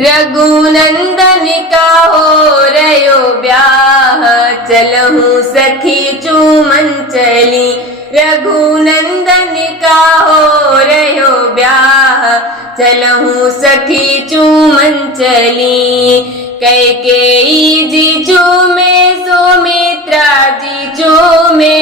रघुनंदन का हो रयो ब्याह, चलहूँ सखी चूमन चली। रघुनंदन का हो रयो ब्याह, चलहूँ सखी चूमन चली। कैकेयी जी चूमे सुमित्रा जी चूमे,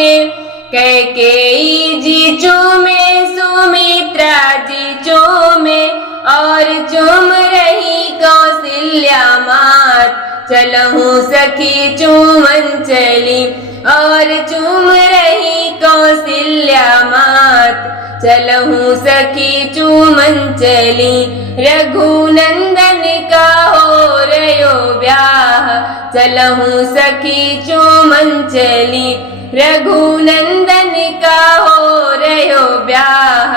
कैकेयी जी चूमे सुमित्रा जी चूमे, और चूम रही कौशल्या मात, चलहूँ सखी चूमन चली। और चूम रही कौशल्या मात, चलहूँ सखी चूमन चली। रघुनंदन का हो रयो ब्याह, चलहूँ सखी चूमन चली। रघुनंदन का हो रयो ब्याह,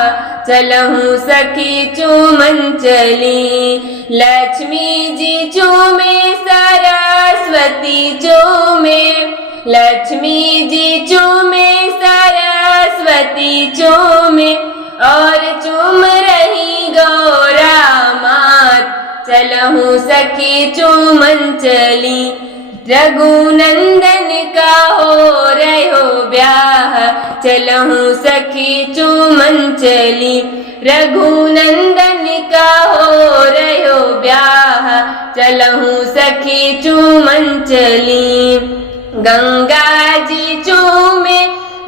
चलहूँ सखी चूमन चली। लक्ष्मी जी चूमे सरस्वती चूमे, लक्ष्मी जी चूमे सरस्वती चूमे, और चूम रही गौरा मात, चलहूँ सखी चूमन चली। रघुनंदन का हो रयो ब्याह, चलहूँ सखी चूमन चली। रघुनंदन का हो रयो ब्याह, चलहूँ सखी चूमन चली। गंगा जी चूमे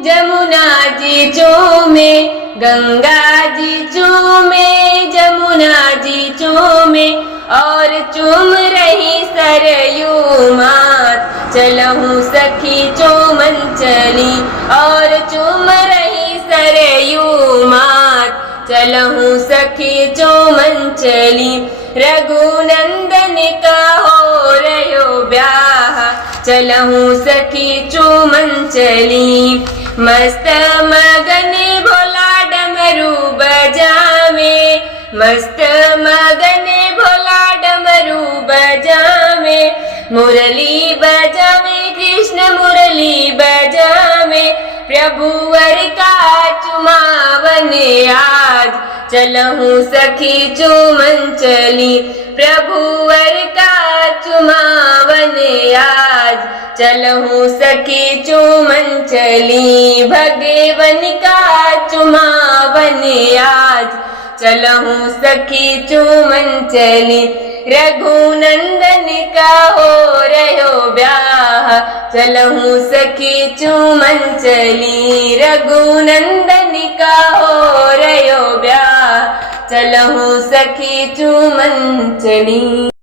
जमुना जी चूमे, गंगा जी चूमे जमुना जी चूमे, और चूम रही सरयू मात, चलहूँ सखी चूमन चली। और चूम रही सरयू मात, चलहूँ सखी चूमन चली। रघुनंदन का हो रयो ब्याह, चलहूँ सखी चूमन चली। मस्त मगन भोला डमरू बजावे, मस्त मगन भोला डमरू बजावे, मुरली बजावे कृष्ण मुरली बजावे। प्रभुवर का चुमावन आज, चलहूँ सखी चूमन चली। प्रभुवर का चुमावन आज, चलहूँ सखी चूमन चली। भगवन का चुमावन आज, चलहूँ सखी चूमन चली। रघुनंदन का हो रयो ब्याह, चलहूँ सखी चूमन चली। रघुनंदन का हो रयो ब्याह, चलहूँ सखी चूमन चली।